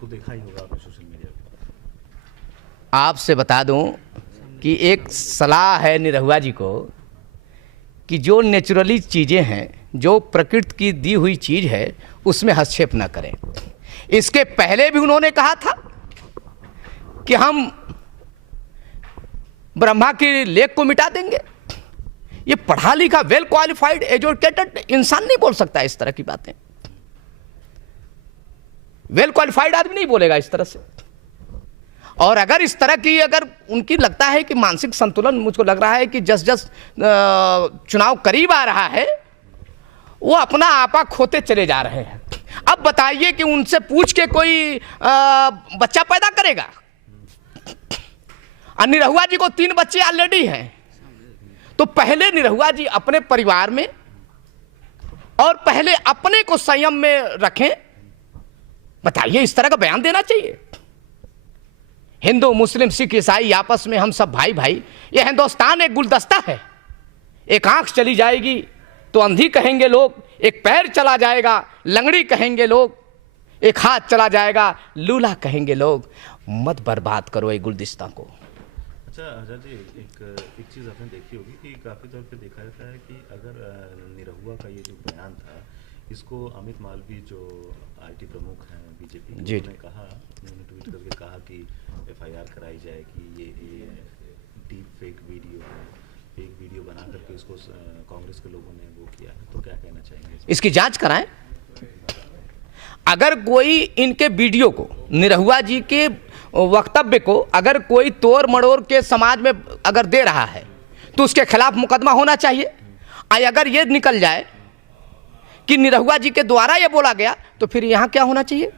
उसको देखा ही होगा आपने सोशल मीडिया पे। आपसे बता दूं कि एक सलाह है निरहुआ जी को कि जो नेचुरली चीज़ें हैं, जो प्रकृति की दी हुई चीज़ है, उसमें हस्तक्षेप न करें। इसके पहले भी उन्होंने कहा था कि हम ब्रह्मा की लेख को मिटा देंगे। ये पढ़ा लिखा वेल क्वालिफाइड एजुकेटेड इंसान नहीं बोल सकता इस तरह की बातें। वेल क्वालिफाइड आदमी नहीं बोलेगा इस तरह से। और अगर इस तरह की अगर उनकी लगता है कि मानसिक संतुलन, मुझको लग रहा है कि जस चुनाव करीब आ रहा है, वो अपना आपा खोते चले जा रहे हैं। अब बताइए कि उनसे पूछ के कोई बच्चा पैदा करेगा? निरहुआ जी को 3 बच्चे ऑलरेडी हैं, तो पहले निरहुआ जी अपने परिवार में और पहले अपने को संयम में रखें। बताइए, इस तरह का बयान देना चाहिए? हिंदू मुस्लिम सिख ईसाई आपस में हम सब भाई भाई। ये हिंदुस्तान एक गुलदस्ता है। एक आंख चली जाएगी तो अंधी कहेंगे लोग, एक पैर चला जाएगा लंगड़ी कहेंगे लोग, एक हाथ चला जाएगा लूला कहेंगे लोग। मत बर्बाद करो एक गुलदस्ता को। अच्छा आजाद जी, एक चीज़ आपने देखी होगी कि काफ़ी तौर पे देखा जाता है कि अगर निरहुआ का ये जो बयान था, इसको अमित मालवीय जो आईटी प्रमुख हैं बीजेपी के, उन्होंने कहा, उन्होंने ट्वीट करके कहा कि एफआईआर कराई जाए कि ये डीप फेक वीडियो है, फेक वीडियो बना करके इसको कांग्रेस के लोगों ने वो किया है। तो क्या कहना चाहेंगे? इसकी जांच कराएं। अगर कोई इनके वीडियो को, निरहुआ जी के वक्तव्य को अगर कोई तोड़ मड़ोड़ के समाज में अगर दे रहा है तो उसके खिलाफ मुकदमा होना चाहिए। अगर ये निकल जाए कि निरहुआ जी के द्वारा ये बोला गया, तो फिर यहाँ क्या होना चाहिए?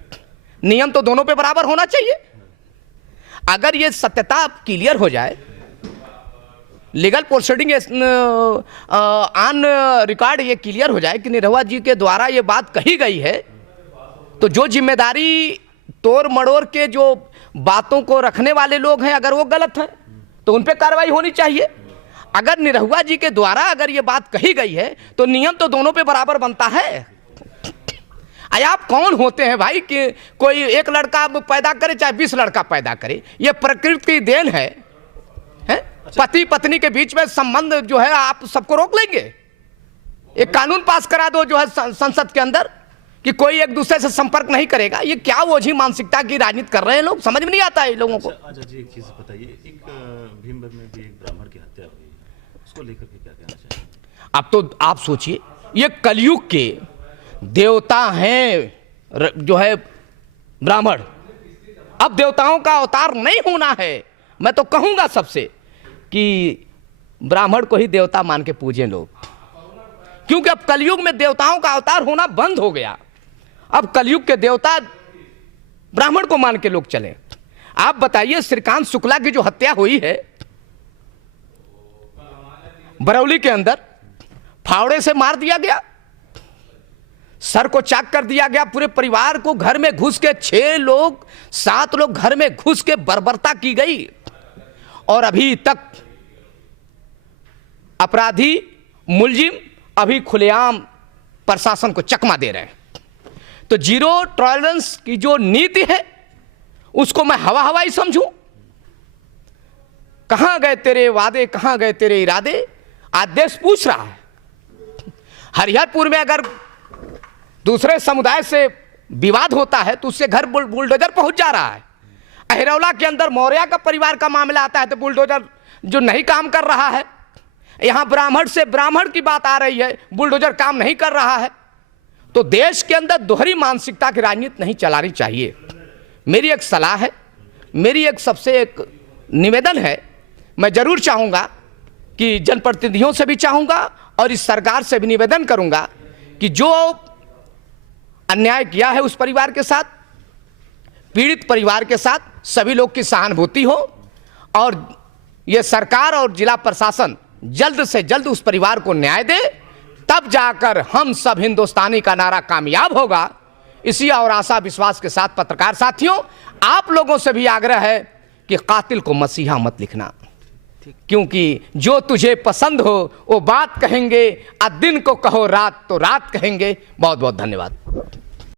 नियम तो दोनों पे बराबर होना चाहिए। अगर ये सत्यता क्लियर हो जाए, लीगल प्रोसीडिंग ऑन रिकॉर्ड ये क्लियर हो जाए कि निरहुआ जी के द्वारा ये बात कही गई है, तो जो जिम्मेदारी तोड़ मड़ोड़ के जो बातों को रखने वाले लोग हैं, अगर वो गलत हैं तो उन पे कार्रवाई होनी चाहिए। अगर निरहुआ जी के द्वारा अगर ये बात कही गई है तो नियम तो दोनों पे बराबर बनता है। आप कौन होते हैं भाई कि कोई एक लड़का पैदा करे चाहे 20 लड़का पैदा करे? ये प्रकृति की देन है, पति पत्नी के बीच में संबंध जो है आप सबको रोक लेंगे? एक कानून पास करा दो जो है संसद के अंदर कि कोई एक दूसरे से संपर्क नहीं करेगा। ये क्या ओझी मानसिकता की राजनीति कर रहे हैं लोग, समझ में नहीं आता है लोगों को। अच्छा जी, एक चीज़ बताइए, एक भीमगढ़ में भी एक ब्राह्मण की हत्या हुई है, उसको लेकर के क्या कहना चाहिए? अब तो आप सोचिए, ये कलयुग के देवता हैं जो है ब्राह्मण। अब देवताओं का अवतार नहीं होना है। मैं तो कहूंगा सबसे कि ब्राह्मण को ही देवता मान के पूजें लोग, क्योंकि अब कलयुग में देवताओं का अवतार होना बंद हो गया। अब कलयुग के देवता ब्राह्मण को मान के लोग चले। आप बताइए, श्रीकांत शुक्ला की जो हत्या हुई है बरौली के अंदर, फावड़े से मार दिया गया, सर को चाक कर दिया गया, पूरे परिवार को घर में घुस के 6 लोग 7 लोग घर में घुस के बर्बरता की गई, और अभी तक अपराधी मुलजिम अभी खुलेआम प्रशासन को चकमा दे रहे हैं। तो जीरो टॉलरेंस की जो नीति है उसको मैं हवा हवाई समझूं? कहां गए तेरे वादे, कहां गए तेरे इरादे? आज देश पूछ रहा है। हरिहरपुर में अगर दूसरे समुदाय से विवाद होता है तो उससे घर बुलडोजर पहुंच जा रहा है। अहिरौला के अंदर मौर्या का परिवार का मामला आता है तो बुलडोजर जो नहीं काम कर रहा है। यहां ब्राह्मण से ब्राह्मण की बात आ रही है, बुलडोजर काम नहीं कर रहा है। तो देश के अंदर दोहरी मानसिकता की राजनीति नहीं चलानी चाहिए। मेरी एक सलाह है, मेरी एक सबसे एक निवेदन है। मैं जरूर चाहूंगा कि जनप्रतिनिधियों से भी चाहूंगा और इस सरकार से भी निवेदन करूंगा कि जो अन्याय किया है उस परिवार के साथ, पीड़ित परिवार के साथ सभी लोग की सहानुभूति हो, और यह सरकार और जिला प्रशासन जल्द से जल्द उस परिवार को न्याय दे, तब जाकर हम सब हिंदुस्तानी का नारा कामयाब होगा। इसी और आशा विश्वास के साथ पत्रकार साथियों, आप लोगों से भी आग्रह है कि कातिल को मसीहा मत लिखना, क्योंकि जो तुझे पसंद हो वो बात कहेंगे, दिन को कहो रात तो रात कहेंगे। बहुत बहुत धन्यवाद।